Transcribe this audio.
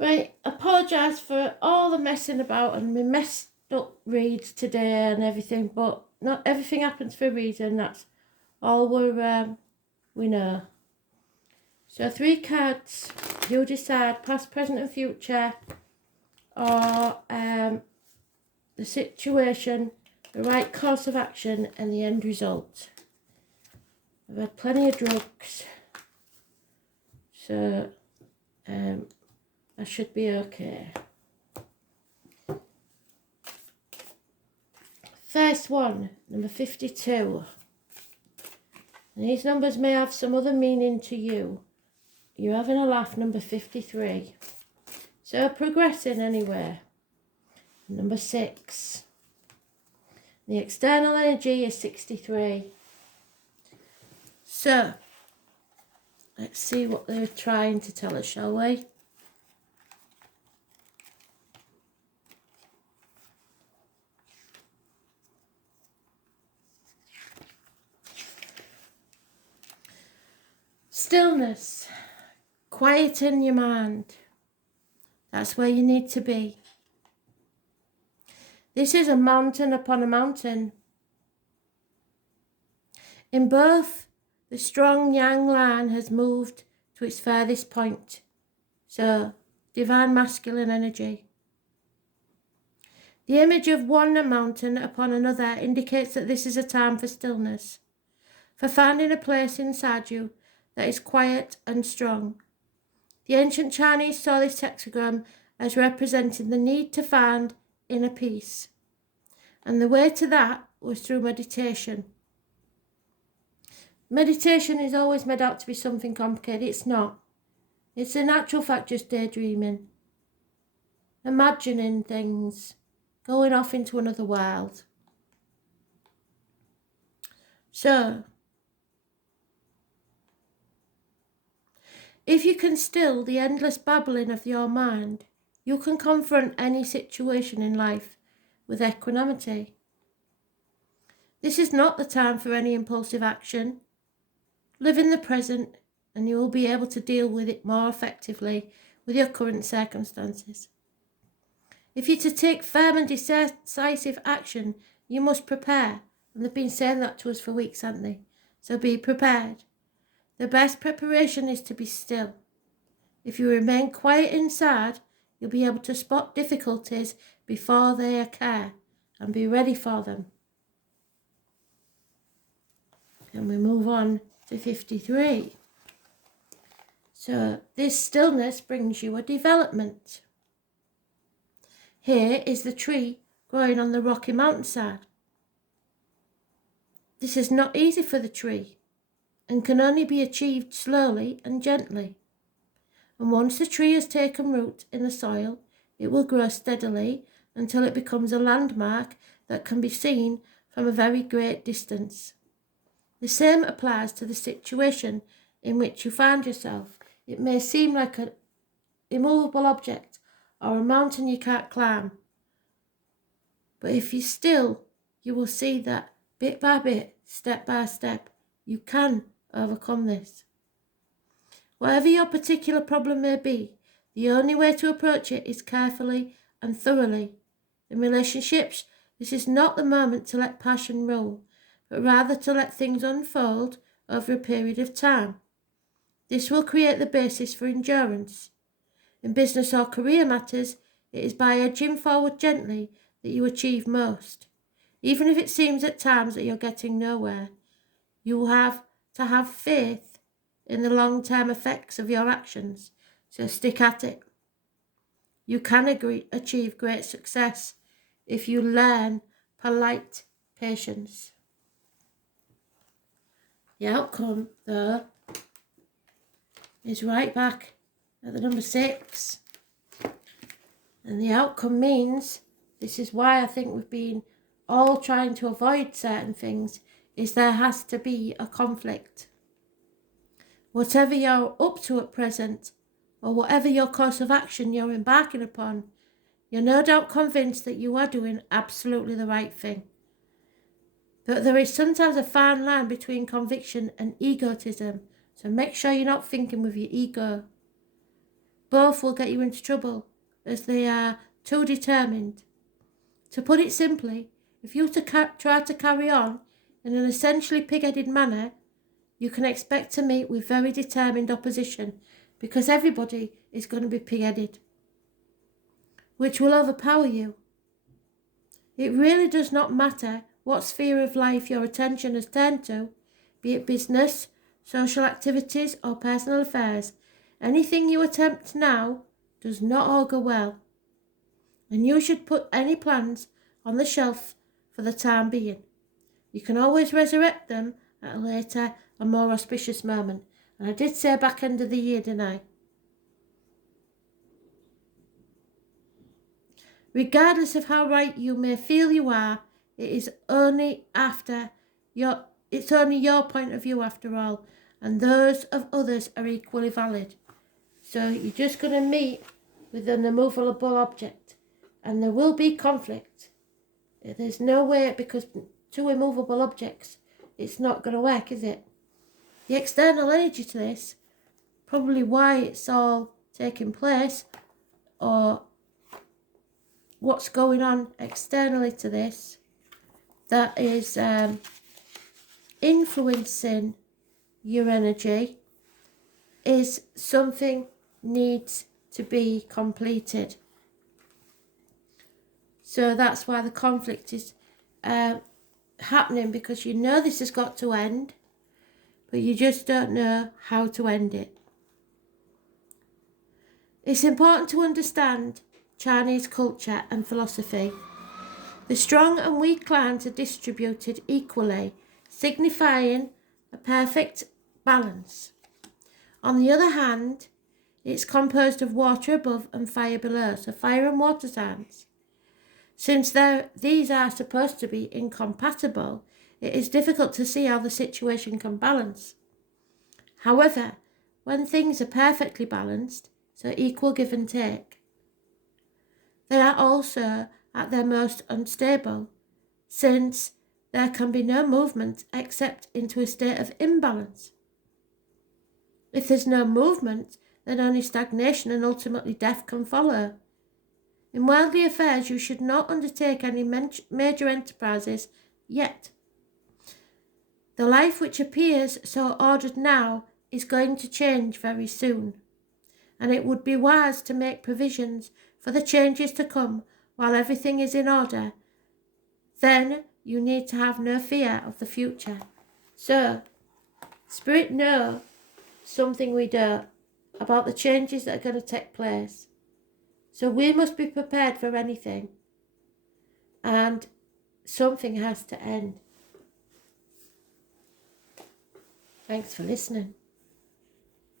Right, apologise for all the messing about and my messed up reads today and everything, but not everything happens for a reason. That's all we know. So 3 cards. You decide past, present, and future, or the situation, the right course of action, and the end result. I've had plenty of drugs, so I should be okay. First one, number 52. And these numbers may have some other meaning to you. You're having a laugh, number 53. So progressing anyway. Number 6. The external energy is 63. So, let's see what they're trying to tell us, shall we? Stillness. Quieten your mind. That's where you need to be. This is a mountain upon a mountain. In both, the strong yang line has moved to its furthest point. So, divine masculine energy. The image of one mountain upon another indicates that this is a time for stillness, for finding a place inside you that is quiet and strong. The ancient Chinese saw this hexagram as representing the need to find inner peace, and the way to that was through meditation. Meditation is always made out to be something complicated. It's not. It's in actual fact just daydreaming, imagining things, going off into another world. So, if you can still the endless babbling of your mind, you can confront any situation in life with equanimity. This is not the time for any impulsive action. Live in the present and you will be able to deal with it more effectively with your current circumstances. If you're to take firm and decisive action, you must prepare. And they've been saying that to us for weeks, haven't they? So be prepared. The best preparation is to be still. If you remain quiet inside, you'll be able to spot difficulties before they occur and be ready for them. And we move on to 53. So this stillness brings you a development. Here is the tree growing on the rocky mountainside. This is not easy for the tree and can only be achieved slowly and gently. And once the tree has taken root in the soil, it will grow steadily until it becomes a landmark that can be seen from a very great distance. The same applies to the situation in which you find yourself. It may seem like an immovable object or a mountain you can't climb. But if you're still, you will see that bit by bit, step by step, you can overcome this. Whatever your particular problem may be, the only way to approach it is carefully and thoroughly. In relationships, this is not the moment to let passion rule, but rather to let things unfold over a period of time. This will create the basis for endurance. In business or career matters, it is by edging forward gently that you achieve most. Even if it seems at times that you're getting nowhere, you have to have faith in the long-term effects of your actions, so stick at it. You can achieve great success if you learn polite patience. The outcome, though, is right back at the number 6. And the outcome means, this is why I think we've been all trying to avoid certain things, is there has to be a conflict. Whatever you're up to at present, or whatever your course of action you're embarking upon, you're no doubt convinced that you are doing absolutely the right thing. But there is sometimes a fine line between conviction and egotism, so make sure you're not thinking with your ego. both will get you into trouble, as they are too determined. To put it simply, if you try to carry on in an essentially pig-headed manner, you can expect to meet with very determined opposition, because everybody is going to be pig-headed, which will overpower you. It really does not matter what sphere of life your attention has turned to, be it business, social activities, or personal affairs. Anything you attempt now does not augur well, and you should put any plans on the shelf for the time being. You can always resurrect them at a later and more auspicious moment. And I did say back end of the year, didn't I? Regardless of how right you may feel you are, it's only your point of view after all, and those of others are equally valid. So you're just going to meet with an immovable object, and there will be conflict. There's no way, because two immovable objects, it's not going to work, is it? The external energy to this, probably why it's all taking place, or what's going on externally to this, that is influencing your energy, is something needs to be completed. So that's why the conflict is happening, because you know this has got to end, but you just don't know how to end it. It's important to understand Chinese culture and philosophy. The strong and weak clans are distributed equally, signifying a perfect balance. On the other hand, it's composed of water above and fire below, so fire and water signs. Since these are supposed to be incompatible, it is difficult to see how the situation can balance. However, when things are perfectly balanced, so equal give and take, they are also at their most unstable, since there can be no movement except into a state of imbalance. If there's no movement, then only stagnation and ultimately death can follow. In worldly affairs, you should not undertake any major enterprises yet. The life which appears so ordered now is going to change very soon, and it would be wise to make provisions for the changes to come while everything is in order. Then you need to have no fear of the future. So, Spirit know something we don't about the changes that are going to take place. So we must be prepared for anything, and something has to end. Thanks for listening.